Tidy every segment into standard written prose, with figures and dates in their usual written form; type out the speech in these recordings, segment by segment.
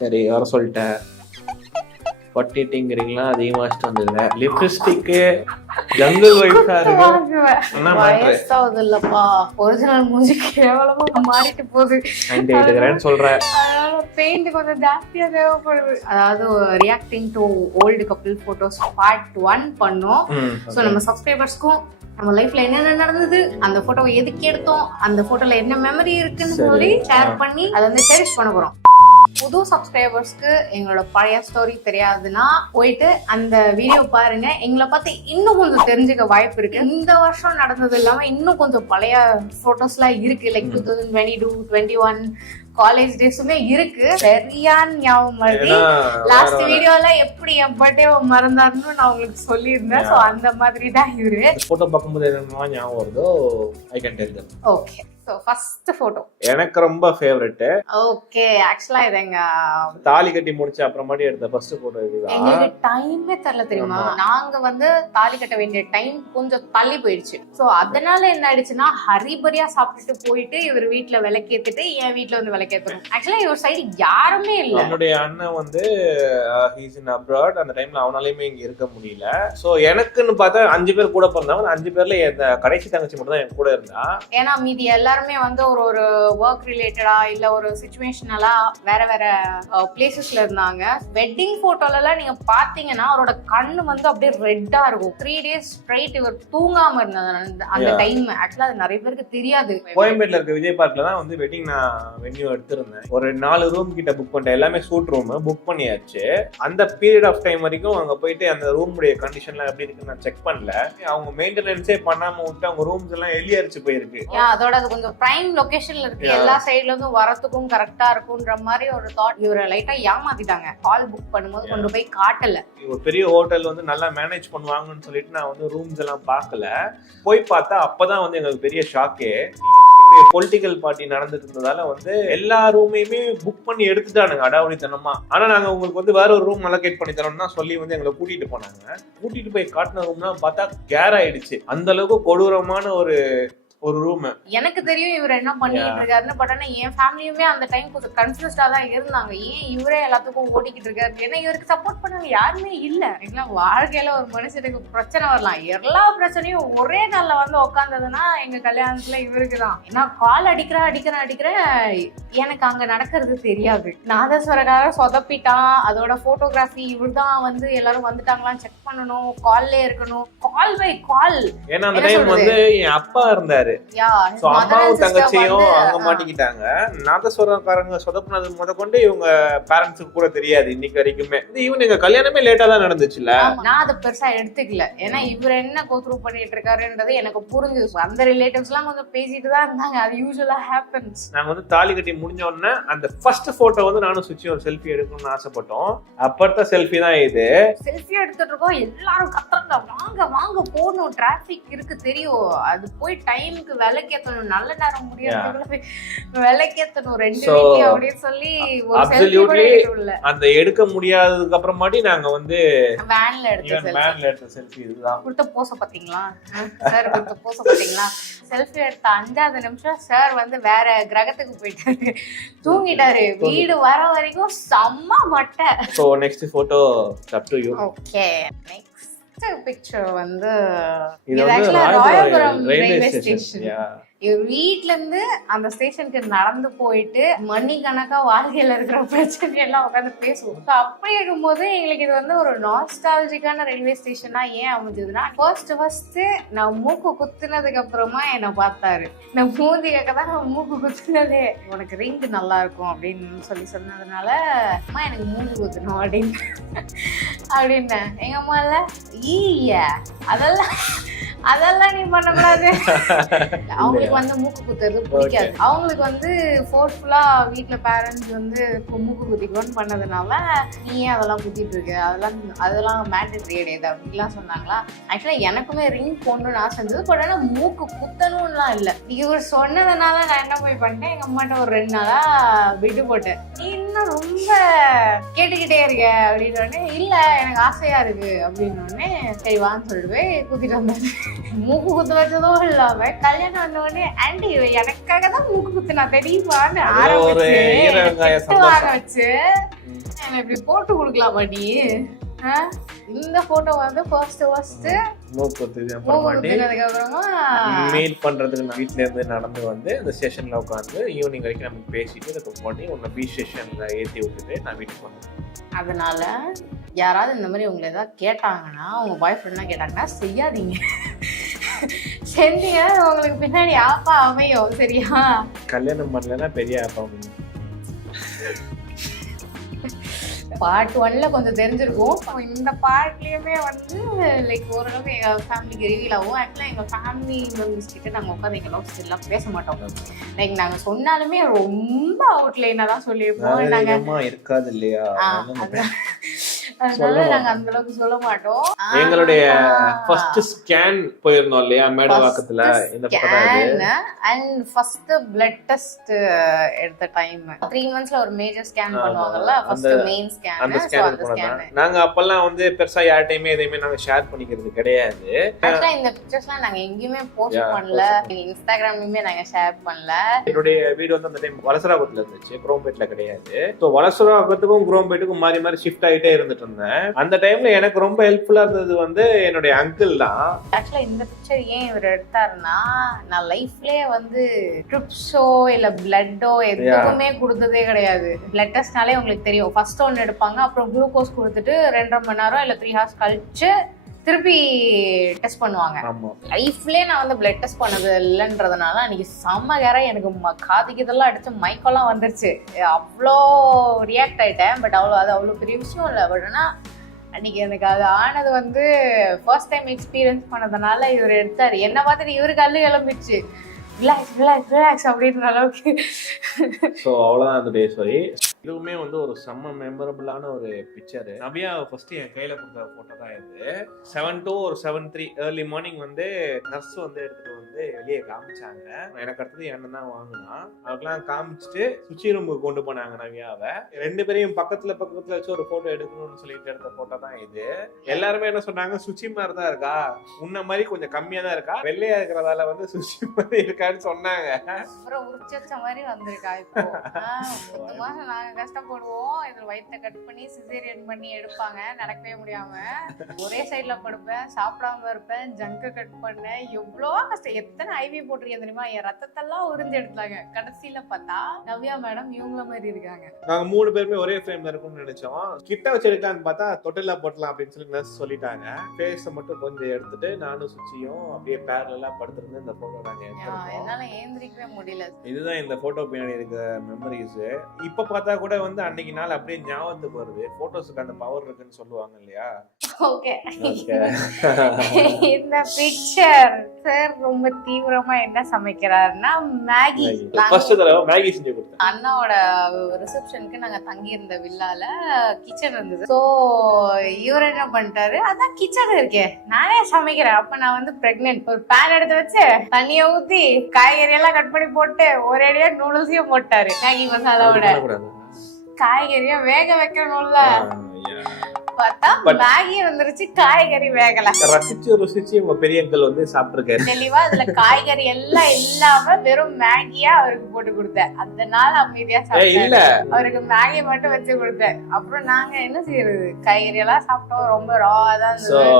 சரி வர சொல்லிட்டேன். பட்டிட்டிங்கிறீங்களா அதிகமா வச்சுட்டு வந்துருங்க. லிப்ஸ்டிக்கு ஜங்கிள் வைஃபா இருக்கு. என்ன வயசாவது இல்லப்பா, ஒரிஜினல் மூஞ்சி கேவலமா மாறிட்டு போகுது. எடுக்கிறேன்னு சொல்றேன். அதனால பெயிண்ட் கொஞ்சம் ஜாஸ்தியா தேவைப்படுது. அதாவது reacting to old couple photos part 1 பண்ணோம். ஸோ நம்ம சப்ஸ்கிரைபர்ஸ்க்கும் நம்ம லைஃப்ல என்னென்ன நடந்தது, அந்த போட்டோவை எதுக்கு எடுத்தோம், அந்த போட்டோல என்ன மெமரி இருக்குன்னு சொல்லி ஷேர் பண்ணி அதை வந்து செரிஷ் பண்ண போறோம். புது சப்ஸ்கிரைபர்ஸ்க்கு எங்களோட பழைய ஸ்டோரி தெரியாதுன்னா போயிட்டு அந்த வீடியோ பாருங்க. எங்களை பார்த்து இன்னும் கொஞ்சம் தெரிஞ்சுக்க வாய்ப்பு இருக்கு. இந்த வருஷம் நடந்தது இல்லாம இன்னும் கொஞ்சம் பழைய போட்டோஸ் எல்லாம் இருக்கு. லைக் 2022, 21 காலேஜ் டேஸுமே இருக்கு. சரியான ஞாபகம் வருது. லாஸ்ட் வீடியோல எப்படி என் பர்த்டே மறந்தாருன்னு நான் உங்களுக்கு சொல்லியிருந்தேன். சோ அந்த மாதிரி தான் இவரு. போட்டோ பார்க்கும்போது என்ன ஞாபகம் வருதோ I can tell them. Okay, so first photo எனக்கு ரொம்ப ஃபேவரட். ஓகே, ஆக்சுவலா இது எங்க தாலி கட்டி முடிச்ச அப்புறமாட்டி எடுத்த ஃபர்ஸ்ட் போட்டோ இதுதான். எங்களுக்கு டைமே தெரியல தெரியுமா. நாங்க வந்து தாலி கட்ட வேண்டிய டைம் கொஞ்சம் தள்ளி போயிடுச்சு. சோ அதனால என்ன ஆயிடுச்சுன்னா ஹரிபரியா சாப்பிட்டுட்டு போயிட்டு இவர் வீட்டுல விளக்கேத்திட்டு என் வீட்டுல வந்து விளக்கேத்தணும். ஆக்சுவலா இவர் சைடு யாருமே இல்ல. என்னுடைய அண்ணன் வந்து ஹீஸ் இன் அப்ராட். அந்த டைம்ல அவனாலையுமே இங்க இருக்க முடியல. சோ எனக்குன்னு பார்த்தா 5 பேர் கூட பிறந்தாங்க. 5 பேர்ல கடைசி தங்கச்சி மட்டும் தான் என் கூட இருந்தா. ஏன்னா மீதி எல்லாருமே வந்து ஒரு ஒர்க் ரிலேட்டடா இல்ல ஒரு சிச்சுவேஷனலா வேற வேற பிளேசஸ்ல இருந்தாங்க. வெட்டிங் போட்டோல எல்லாம் நீங்க பாத்தீங்கன்னா அவரோட கண்ணு வந்து அப்படியே ரெட்டா இருக்கும். 3 days ஸ்ட்ரைட் இவர் தூங்காம இருந்தது அந்த டைம். ஆக்சுவலா அது நிறைய பேருக்கு தெரியாது. கோயம்பேட்ல இருக்க விஜய் பார்க்ல தான் வந்து வெட்டிங் நான் வென்யூ எடுத்திருந்தேன். ஒரு 4 ரூம் கிட்ட புக் பண்ணிட்டேன். எல்லாமே சூட் ரூம் புக் பண்ணியாச்சு. அந்த பீரியட் ஆஃப் டைம் வரைக்கும் அங்க போயிட்டு அந்த ரூமுடைய கண்டிஷன்லாம் எப்படி இருக்குன்னு நான் செக் பண்ணல. அவங்க மெயின்டெனன்ஸே பண்ணாம விட்டு அவங்க ரூம்ஸ் எல்லாம் எலியரிச்சு போயிருக்கு. அதோட அது கொஞ்சம் பிரைம் லொகேஷன்ல இருக்கு. எல்லா சைடுல இருந்தும் வரத்துக்கும் கரெக்டா இருக்கும்ன்ற மாதிரி ஒரு தாட். இவரை லைட்டா ஏமாத்திட்டாங்க. ஹால் புக் பண்ணும்போது கொண்டு போய் காட்டல. ஒரு பெரிய ஹோட்டல் வந்து நல்லா மேனேஜ் பண்ணுவாங்கன்னு சொல்லிட்டு நான் வந்து ரூம்ஸ் எல்லாம் பார்க்கல. போய் பார்த்தா அப்பதான் வந்து எங்களுக்கு பெரிய ஷாக்கே. பொலிட்டிக்கல் பார்ட்டி நடந்துட்டு இருந்ததால வந்து எல்லா ரூமையுமே புக் பண்ணி எடுத்துட்டானுங்க அடாவடித்தனமா. ஆனா நாங்க உங்களுக்கு வந்து வேற ஒரு ரூம் அலோகேட் பண்ணி தரோம்னா சொல்லி வந்து எங்களை கூட்டிட்டு போனாங்க. கூட்டிட்டு போய் காட்டின ரூம்னா பார்த்தா கேர் ஆயிடுச்சு. அந்த அளவுக்கு கொடூரமான ஒரு ரூம். எனக்கு தெரியும் இவர் என்ன பண்ணிட்டு இருக்காருன்னு. பட் ஆனா என் ஃபேமிலியுமே அந்த டைம் கொஞ்சம் கன்ஃபியூஸ்டா தான் இருந்தாங்க. ஏன் இவரே எல்லாத்துக்கும் ஓடிக்கிட்டு இருக்காரு, ஏன்னா இவருக்கு சப்போர்ட் பண்ணாங்க யாருமே இல்ல. வாழ்க்கையில ஒரு மனுஷனுக்கு பிரச்சனை வரலாம், எல்லா பிரச்சனையும் ஒரே நாள்ல வந்து உட்காந்ததுன்னா எங்க கல்யாணத்துல இவருக்கு தான். ஏன்னா கால் அடிக்கிற எனக்கு அங்க நடக்கிறது தெரியாது. நாதஸ்வரக்கார சொதப்பிட்டான். அதோட போட்டோகிராஃபி இவர் தான் வந்து எல்லாரும் வந்துட்டாங்களான்னு செக் பண்ணணும். கால்லே இருக்கணும், கால் பை கால். ஏன்னா அந்த டைம் வந்து என் அப்பா இருந்தாரு. அம்மாவும் தங்கச்சியும் அங்க மாட்டிக்கிட்டாங்க. நாதஸ்வரக்காரங்க சொதப்பினது முதற்கொண்டு இவங்க பேரண்ட்ஸுக்கு கூட தெரியாது இன்னைக்கு வரைக்குமே. ஈவன் எங்க கல்யாணமே லேட்டா தான் நடந்துச்சுல. நான் அதை பெருசா எடுத்துக்கல. ஏன்னா இவர் என்ன கோத்ரூ பண்ணிட்டு இருக்காருன்றது எனக்கு புரிஞ்சுது. அந்த ரிலேட்டிவ்ஸ் எல்லாம் கொஞ்சம் பேசிட்டு தான் இருந்தாங்க. அது யூசுவலா ஹேப்பன்ஸ். நாங்க வந்து தாலி கட்டி முடிஞ்ச உடனே அந்த ஃபர்ஸ்ட் போட்டோ வந்து நானும் சுச்சி ஒரு செல்ஃபி எடுக்கணும்னு ஆசைப்பட்டோம். அப்பத்த செல்ஃபி தான் இது. செல்ஃபி எடுத்துட்டு இருக்கோம். எல்லாரும் கத்துறாங்க, வாங்க வாங்க போகணும், டிராபிக் இருக்கு தெரியும். அது போய் டைமுக்கு விளக்கேத்தணும், நல்ல நேரம் முடியாது விளக்கேத்தணும் 2 வீடியோ அப்படின்னு சொல்லி ஒரு செல்ஃபி கூட எடுக்கல. அந்த எடுக்க முடியாததுக்கு அப்புறமாட்டி நாங்க வந்து வேன்ல எடுத்த செல்ஃபி. இதுதான் கொடுத்த போஸ பாத்தீங்களா சார், கொடுத்த போஸ பாத்தீங்களா? செல்ஃபி எடுத்த 5வது நிமிஷம் சார் வந்து வேற கிரகத்துக்கு போயிட்டாரு, தூங்கிட்டாரு. வீடு வர வரைக்கும் செம்ம மட்டை. So next photo up to you. Okay, next picture வந்து இது ஆக்சுவலா ராயபுரம் ரயில்வே ஸ்டேஷன். இவர் வீட்ல இருந்து அந்த ஸ்டேஷனுக்கு நடந்து போயிட்டு மணிக்கணக்கா வாழ்க்கையில இருக்கிற பிரச்சனை எல்லாம் உட்காந்து பேசுவோம். அப்படி இருக்கும்போது எங்களுக்கு இது வந்து ஒரு நாஸ்டாலஜிக்கான ரயில்வே ஸ்டேஷனா ஏன் அமைஞ்சதுன்னா, ஃபர்ஸ்ட் நான் மூக்கு குத்துனதுக்கு அப்புறமா என்ன பார்த்தாரு. நான் மூந்தி கேட்கதான் நான் மூக்கு குத்துனதே. உனக்கு ரிங் நல்லா இருக்கும் அப்படின்னு சொல்லி சொன்னதுனால அம்மா எனக்கு மூஞ்சி குத்தணும் அப்படின்னு எங்க அம்மா இல்ல அதெல்லாம் நீ பண்ணக்கூடாது. அவங்களுக்கு வந்து மூக்கு குத்துறது பிடிக்காது. அவங்களுக்கு வந்து ஃபோர்ஸ்ஃபுல்லா வீட்டுல பேரண்ட்ஸ் வந்து மூக்கு குத்திக்கோன்னு பண்ணதுனால நீ ஏன் அதெல்லாம் குத்திட்டு இருக்க, அதெல்லாம் மேண்டேட்டரி கிடையாது அப்படின்லாம் சொன்னாங்களா. ஆக்சுவலா எனக்குமே ரிங் போடணும்னு ஆசை இருந்தது. பட் ஆனா மூக்கு குத்தணும்லாம் இல்லை. இவர் சொன்னதுனால நான் என்ன போய் பண்ணிட்டேன், எங்க அம்மாட்ட ஒரு 2 நாளா விட்டு போட்டேன். நீ இன்னும் ரொம்ப கேட்டுக்கிட்டே இருக்க அப்படின்னு. இல்ல எனக்கு ஆசையா இருக்கு அப்படின்னு சரி வான்னு சொல்லிட்டு போய் குத்திட்டு வந்தேன். மூக்கு குத்து வச்சதும் இல்லாம கல்யாணம் பண்ண உடனே ஆண்டி எனக்காக தான் மூக்கு குத்து நான் தெரியுமான்னு ஆரம்பிச்சு வச்சு என்ன இப்படி போட்டு கொடுக்கலாமா நீ? இந்த போட்டோ வந்து ஃபர்ஸ்ட் அப்புறமா மீட் பண்றதுக்கு நான் வீட்ல இருந்து நடந்து வந்து இந்த ஸ்டேஷன்ல உட்காந்து ஈவினிங் வரைக்கும் நம்ம பேசிட்டு இதுக்கு பண்ணி உன்னை பீச் ஸ்டேஷன்ல ஏற்றி விட்டுட்டு நான் வீட்டுக்கு வந்தேன். அதனால யாராவது இந்த மாதிரி உங்களை ஏதாவது கேட்டாங்கன்னா, உங்க பாய் ஃப்ரெண்ட்லாம் கேட்டாங்கன்னா செய்யாதீங்க. செஞ்சீங்க உங்களுக்கு பின்னாடி ஆப்பா அமையும். சரியா? கல்யாணம் பண்ணலன்னா பெரிய ஆப்பா அமையும். பார்ட் 1ல கொஞ்சம் தெரிஞ்சிருக்கும். இந்த பார்ட்லயுமே வந்து லைக் ஓரளவு எங்க ஃபேமிலிக்கு ரிவீல் ஆகும். ஆக்சுவலா எங்க ஃபேமிலி மெம்பர்ஸ் கிட்ட நாங்க உட்காந்து எங்க லவ் ஸ்டோரி எல்லாம் பேச மாட்டோம். லைக் நாங்க சொன்னாலுமே ரொம்ப அவுட்லைனா தான் சொல்லியிருப்போம். நாங்க இருக்காது இல்லையா, அதனால நாங்க அந்த அளவுக்கு சொல்ல மாட்டோம். எங்களுடைய ஃபர்ஸ்ட் ஸ்கேன் போயிருந்தோம் இல்லையா மேடவாக்கத்துல, இந்த scan and first blood test எடுத்த டைம் 3 monthsல ஒரு மேஜர் ஸ்கேன் பண்ணுவாங்கல்ல, ஃபர்ஸ்ட் மெயின் ஸ்கேன். அந்த ஸ்கேன் நாங்க அப்பெல்லாம் வந்து பெருசா யார்ட்டையுமே எதையுமே நாங்க ஷேர் பண்ணிக்கிறது கிடையாது. ஆக்சுவலா இந்த பிக்சர்ஸ்லாம் நாங்க எங்கேயுமே போஸ்ட் பண்ணல, இன்ஸ்டாகிராம்லயுமே நாங்க ஷேர் பண்ணல. என்னுடைய வீடு வந்து அந்த டைம் வலசராபத்துல இருந்துச்சு, குரோம்பேட்ல கிடையாது. ஸோ வலசராபத்துக்கும் குரோம்பேட்டுக்கும் மாறி மாறி ஷிஃப்ட் ஆகிட்டே இருந்துட்டு இருந்தேன். அந்த டைம்ல எனக்கு ரொம்ப ஹெல்ப்ஃபுல்லா இருந்தது வந்து என்னுடைய அங்கிள் தான். ஆக்சுவலா இந்த பிக்சர் ஏன் இவர் எடுத்தாருன்னா, நான் லைஃப்லயே வந்து ட்ரிப்ஸோ இல்ல பிளட்டோ எதுவுமே கொடுத்ததே கிடையாது. பிளட் டெஸ்ட்னாலே உங்களுக்கு தெரியும், ஃபர்ஸ்ட் ஒன்னு எடுப்பாங்க, அப்புறம் குளுக்கோஸ் கொடுத்துட்டு 2.5 மணி நேரம் இல்ல 3 hours கழிச்சு திருப்பி டெஸ்ட் பண்ணுவாங்க. லைஃப்லயே நான் வந்து பிளட் டெஸ்ட் பண்ணது இல்லைன்றதுனால அன்னைக்கு செம்ம வேற எனக்கு காதுக்கு இதெல்லாம் அடிச்சு மைக்கெல்லாம் வந்துருச்சு. அவ்வளோ ரியாக்ட் ஆயிட்டேன். பட் அது அவ்வளோ பெரிய விஷயம் இல்லை. பட் ஆனால் அன்னைக்கு எனக்கு அது ஆனது வந்து ஃபர்ஸ்ட் டைம் எக்ஸ்பீரியன்ஸ் பண்ணதுனால இவர் எடுத்தாரு. என்ன பார்த்துட்டு இவருக்கு அள்ளு கிளம்பிடுச்சு, ரிலாக்ஸ் ரிலாக்ஸ் ரிலாக்ஸ் அப்படின்ற அளவுக்கு. ஸோ அவ்வளோதான் அந்த டே. சாரி, இதுவுமே வந்து ஒரு செம்ம மெமரபிளான ஒரு பிக்சர். நபியா ஃபர்ஸ்ட் என் கையில கொடுத்த போட்டோ தான் இது. 7 to 7:03 ஏர்லி மார்னிங் வந்து நர்ஸ் வந்து எடுத்துட்டு வந்து வெளியே காமிச்சாங்க. எனக்கு அடுத்தது என்ன தான் வாங்கினா அவருக்கெல்லாம் காமிச்சிட்டு சுச்சி ரூமுக்கு கொண்டு போனாங்க நவியாவை. 2 பேரையும் பக்கத்துல வச்சு ஒரு போட்டோ எடுக்கணும்னு சொல்லிட்டு எடுத்த போட்டோ தான் இது. எல்லாருமே என்ன சொன்னாங்க, சுச்சி மாதிரி தான் இருக்கா, உன்ன மாதிரி கொஞ்சம் கம்மியா தான் இருக்கா, வெள்ளையா இருக்கிறதால வந்து சுச்சி மாதிரி இருக்கான்னு சொன்னாங்க. அப்புறம் உரிச்ச மாதிரி வந்திருக்கா. இப்போ 10 மாசம் நாங்க கஷ்டப்படுவோம். இதுல வயிற்ற கட் பண்ணி சிசேரியன் பண்ணி எடுப்பாங்க, நடக்கவே முடியாம ஒரே சைட்ல படுப்பேன், சாப்பிடாம இருப்பேன், ஜங்க கட் பண்ணேன், எவ்வளோ கஷ்டம். எத்தனை ஐவி போட்டிருக்கேன் தெரியுமா, என் ரத்தத்தெல்லாம் உறிஞ்சு எடுத்தாங்க. கடைசியில பார்த்தா நவ்யா மேடம் இவங்கள மாதிரி இருக்காங்க. நாங்க 3 பேருமே ஒரே ஃப்ரேம்ல இருக்கும்னு நினைச்சோம். கிட்ட வச்சு எடுக்கலான்னு பார்த்தா தொட்டில போட்டலாம் அப்படின்னு சொல்லி நர்ஸ் சொல்லிட்டாங்க. ஃபேஸை மட்டும் கொஞ்சம் எடுத்துட்டு நானும் சுச்சியும் அப்படியே பேரலா படுத்திருந்து இந்த போட்டோ நாங்க எடுத்தோம். என்னால ஏந்திரிக்கவே முடியல. இதுதான் இந்த போட்டோ பின்னாடி இருக்க மெமரிஸ். இப்ப பார்த்தா கூட வந்து அன்னைக்கு நாள் அப்படியே ஞாபகத்துக்கு வருது. போட்டோஸ்க்கு அந்த பவர் இருக்குன்னு சொல்லுவாங்க இல்லையா. ஓகே, இந்த பிக்சர் சார் ரொம்ப தீவிரமா என்ன சமைக்கிறாருன்னா மேகி. ஃபர்ஸ்ட் தடவை மேகி செஞ்சு கொடுத்தேன். அண்ணாவோட ரிசப்ஷனுக்கு நாங்க தங்கி இருந்த வில்லால கிச்சன் இருந்தது. சோ இவர் என்ன பண்ணிட்டாரு, அதான் கிச்சன் இருக்கே நானே சமைக்கிறேன். அப்ப நான் வந்து பிரெக்னென்ட். ஒரு பேன் எடுத்து வச்சு தண்ணிய ஊத்தி காய்கறி எல்லாம் கட் பண்ணி போட்டு ஒரேடியா நூடுல்ஸையும் போட்டாரு. மேகி மசாலாவோட காய்கறியா வேக வைக்கணும்ல, பார்த்தா மேகி வந்துருச்சு, காய்கறி வேகல. ருசிச்சு உங்க பெரிய அங்கிள் வந்து சாப்பிட்டுருக்காரு தெளிவா. அதுல காய்கறி எல்லாம் இல்லாம வெறும் மேகியா அவருக்கு போட்டு கொடுத்தேன். அதனால அமைதியா சாப்பிட்டேன். அவருக்கு மேகி மட்டும் வச்சு கொடுத்தேன். அப்புறம் நாங்க என்ன செய்யறது, காய்கறி எல்லாம் சாப்பிட்டோம். ரொம்ப ராவா தான் இருந்தது.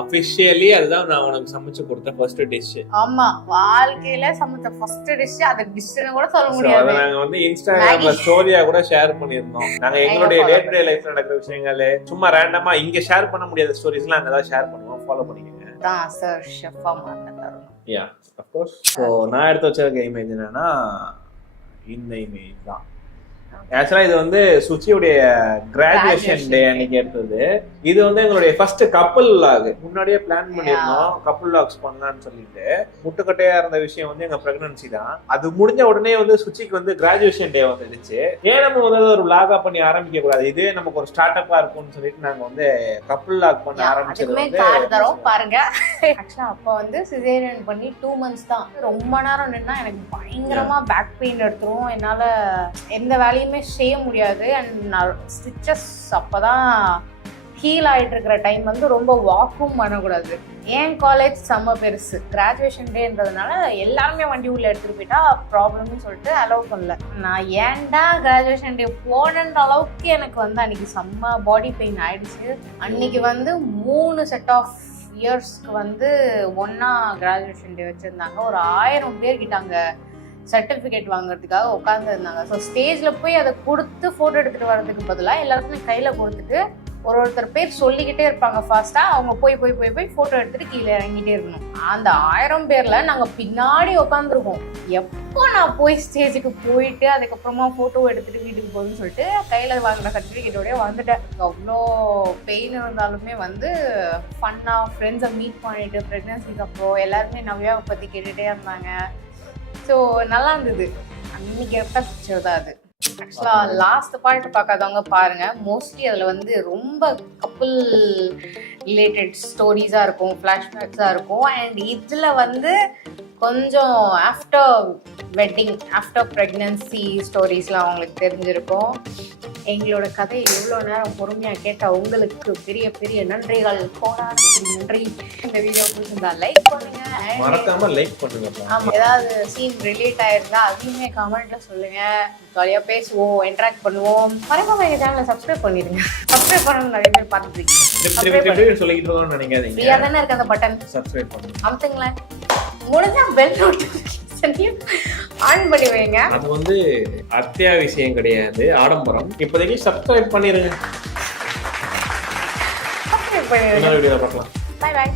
ஆபீஷியலி அதுதான் நான் உனக்கு சமைச்சு கொடுத்த ஃபர்ஸ்ட் டிஷ். ஆமா, வாழ்க்கையில சமைச்ச ஃபர்ஸ்ட் டிஷ். அது டிஷ்னு கூட சொல்ல முடியாது. நாங்க வந்து இன்ஸ்டாகிராம்ல ஸ்டோரியா கூட ஷேர் பண்ணிருந்தோம். நாங்க எங்களுடைய டே டு டே லைஃப்ல நடக்கிற விஷயங்கள் சும்மா ரேண்டமா இங்க ஷேர் பண்ண முடியாத ஸ்டோரிஸ்லாம் அங்க தான் ஷேர் பண்ணுவோம். ஃபாலோ பண்ணிக்கங்க. தான் சார் ஷெஃபா மாட்டேன். Yeah of course. சோ நான் எடுத்து வச்சிருக்க இமேஜ் என்னன்னா இந்த இமேஜ் தான். ஆக்சுவலா இது வந்து சுச்சியுடைய கிராஜுவேஷன் டே அன்னைக்கு எடுத்தது. இது வந்து எங்களுடைய ஃபர்ஸ்ட் கப்புள் வ்ளாக். முன்னாடியே பிளான் பண்ணிருந்தோம் கப்புள் வ்ளாக்ஸ் பண்ணலாம்னு சொல்லிட்டு. முட்டுக்கட்டையா இருந்த விஷயம் வந்து எங்க பிரெக்னன்சி தான். அது முடிஞ்ச உடனே வந்து சுச்சிக்கு வந்து கிராஜுவேஷன் டே வந்துடுச்சு. ஏன் நம்ம வந்து ஒரு வ்ளாகா பண்ணி ஆரம்பிக்க கூடாது, இதே நமக்கு ஒரு ஸ்டார்ட் அப்பா இருக்கும்னு சொல்லிட்டு நாங்க வந்து கப்புள் வ்ளாக் பண்ண ஆரம்பிச்சது வந்து பாருங்க. ஆக்சுவலா அப்ப வந்து சிசேரியன் பண்ணி 2 months தான். ரொம்ப நேரம் நின்னா எனக்கு பயங்கரமா பேக் பெயின் எடுத்துரும். என்னால எந்த வேலையுமே செய்ய முடியாது. அண்ட் நான் ஸ்டிச்சஸ் அப்பதான் ஹீல் ஆகிட்டு இருக்கிற டைம் வந்து ரொம்ப வாக்கும் பண்ணக்கூடாது. ஏன் காலேஜ் செம்ம பெருசு, கிராஜுவேஷன் டேன்றதுனால எல்லாருமே வண்டி உள்ள எடுத்துகிட்டு போயிட்டா ப்ராப்ளம்னு சொல்லிட்டு அலோவ் பண்ணல. நான் ஏன்டா கிராஜுவேஷன் டே போனன்ற அளவுக்கு எனக்கு வந்து அன்றைக்கி செம்ம பாடி பெயின் ஆயிடுச்சு. அன்றைக்கி வந்து 3 செட் ஆஃப் இயர்ஸ்க்கு வந்து ஒன்றா கிராஜுவேஷன் டே வச்சுருந்தாங்க. ஒரு 1000 பேர் கிட்ட அங்கே சர்டிஃபிகேட் வாங்குறதுக்காக உட்காந்துருந்தாங்க. ஸோ ஸ்டேஜில் போய் அதை கொடுத்து ஃபோட்டோ எடுத்துகிட்டு வர்றதுக்கு பதிலாக எல்லாருக்குமே கையில் கொடுத்துட்டு ஒருத்தர் பேர் சொல்லிக்கிட்டே இருப்பாங்க ஃபாஸ்ட்டாக. அவங்க போய் போய் போய் போய் ஃபோட்டோ எடுத்துகிட்டு கீழே இறங்கிட்டே இருக்கணும். அந்த 1000 பேரில் நாங்கள் பின்னாடி உட்காந்துருக்கோம். எப்போ நான் போய் ஸ்டேஜுக்கு போயிட்டு அதுக்கப்புறமா ஃபோட்டோ எடுத்துகிட்டு வீட்டுக்கு போகணும்னு சொல்லிட்டு கையில் வாங்கின சர்டிஃபிகேட்டோடய வந்துட்டேன். அவ்வளோ பெயின் இருந்தாலுமே வந்து ஃபன்னாக ஃப்ரெண்ட்ஸை மீட் பண்ணிவிட்டு ப்ரெக்னன்சிக்கு அப்புறம் எல்லாருமே நவ்யாவை பற்றி கேட்டுகிட்டே இருந்தாங்க. ஸோ நல்லா இருந்தது. அன்னைக்கு எடுத்த பிக்சர் தான் அது. ஆக்சுவலாக லாஸ்ட் பார்ட் பார்க்காதவங்க பாருங்க. மோஸ்ட்லி அதில் வந்து ரொம்ப கப்புள் ரிலேட்டட் ஸ்டோரிஸாக இருக்கும், ஃப்ளாஷ்பேக்ஸாக இருக்கும். அண்ட் இதில் வந்து கொஞ்சம் ஆஃப்டர் வெட்டிங், ஆஃப்டர் ப்ரெக்னன்சி ஸ்டோரிஸ்லாம் அவங்களுக்கு தெரிஞ்சிருக்கும். எங்களோட கதையை எவ்வளோ நேரம் பொறுமையாக கேட்டால் உங்களுக்கு பெரிய பெரிய நன்றிகள், கோடான நன்றி. இந்த வீடியோ பிடிச்சிருந்தா லைக் பண்ணுங்க, மறக்காம லைக் பண்ணுங்க. ஆமாம், ஏதாவது சீன் ரிலேட் ஆயிருந்தா அதையுமே கமெண்ட்ல சொல்லுங்க. ஜாலியாக பேசுவோம், இன்ட்ராக்ட் பண்ணுவோம். மறக்காம எங்கள் சேனலை சப்ஸ்கிரைப் பண்ணிடுங்க. சப்ஸ்கிரைப் பண்ணணும் நிறைய பேர் பார்த்துருக்கீங்க. சொல்லிக்கிட்டு இருக்கோம்னு நினைக்காதீங்க. ஃப்ரீயா தானே இருக்கு அந்த பட்டன், சப்ஸ்கிரைப் பண்ணுங்க. அமுத்துங்களேன். முடிஞ்சா பெல் நோட்டிஃபிகேஷனையும் ஆன் பண்ணி வைங்க. அது வந்து அத்தியாவசியம் கிடையாது, ஆடம்பரம். இப்போதைக்கு சப்ஸ்கிரைப் பண்ணிருங்க. சப்ஸ்கிரைப் பண்ணிடுங்க. வீடியோல பார்க்கலாம். Bye by.